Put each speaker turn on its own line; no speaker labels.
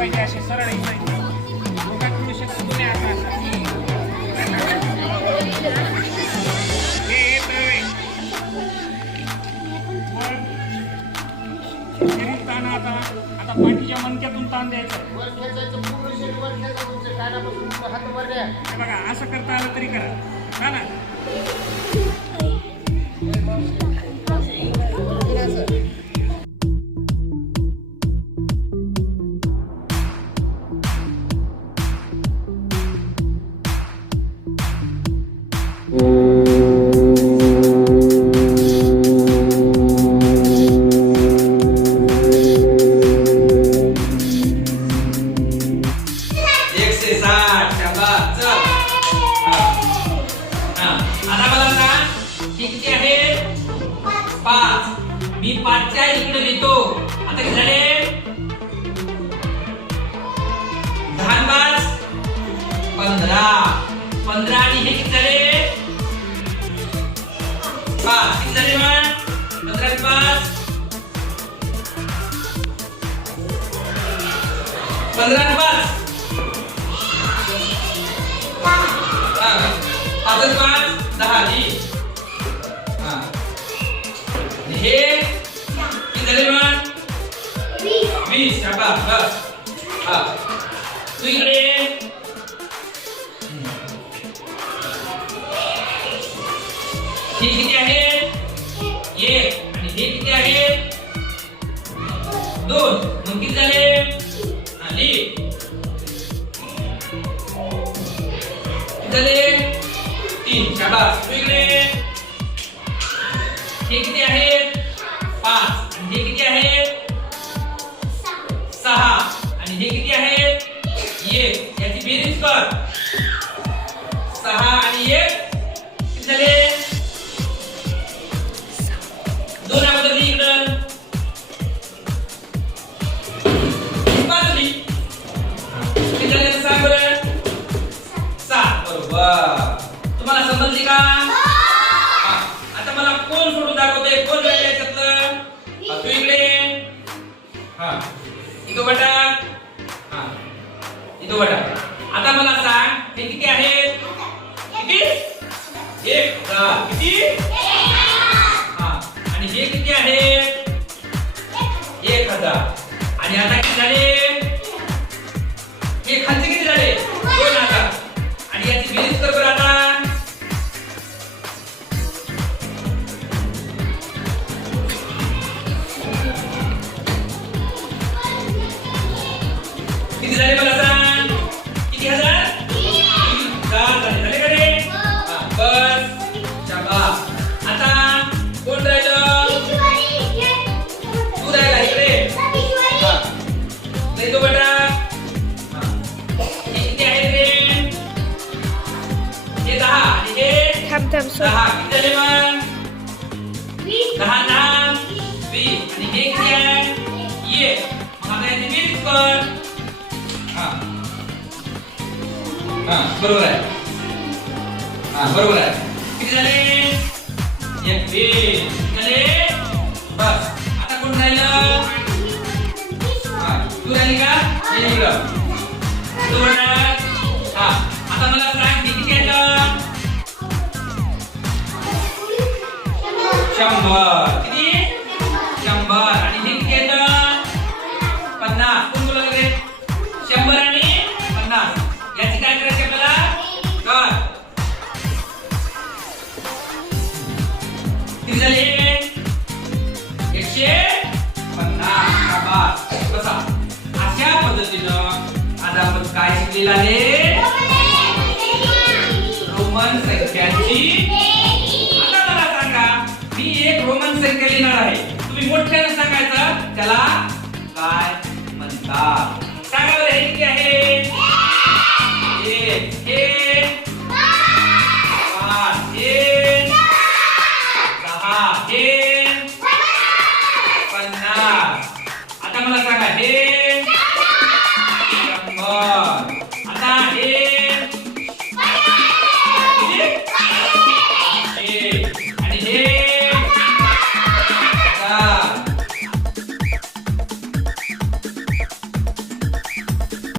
पाहिजे असे सरळ इथं दोघात थोडेसे कुठून हे ताण आता आता पाठीच्या मनक्यातून ताण द्यायचं बघा असं करता आलं तरी करा ना
पंधरा आणि पाच हा. पाच, दहा आली हा. हे किती झाले मग वीस शाबास बस हा। तू इकडे. हे हे दोन. झाले तीन शाबास. वेगळे. हे किती आहेत? पाच. आणि हे किती आहेत? सहा. आणि हे किती आहेत? एक. याची बेरीज कर. सहा आणि एक. मला कोण सोडून दाखवते कोण राहिले याच्यातलं? हा, तू इकडे. हा. इथं बटा. हा. इथं बटा. आता मला सांग हे किती आहेत? किती? एक हजार. किती? हा. आणि हे किती आहेत? एक हजार. आणि आता किती झाले? हे खालचे किती झाले? दोन हजार. आणि याची बेरीज कर आता. आणि हे
थांब थांब सोड
दहा किती झाले मग दहा दहा वीस आणि हे किती आहे ये मग आता याची बेरीज कर हा हा बरोबर आहे हा बरोबर आहे किती झाले एकवीस किती झाले बस आता कोण राहिलं हा तू शंभर किती? शंभर. आणि हे किती येतं पन्नास. कोण बोलत रे शंभर आणि पन्नास. याची काय करायची आपल्याला? कर. किती झाले? एकशे पन्नास. कसा अशा पद्धतीनं आज आपण काय शिकलेलं आहे? रोमन संख्यांची रोमन आहे. तुम्ही मोठ्याने सांगायचं त्याला काय म्हणतात? सांगा बरं हे किती आहे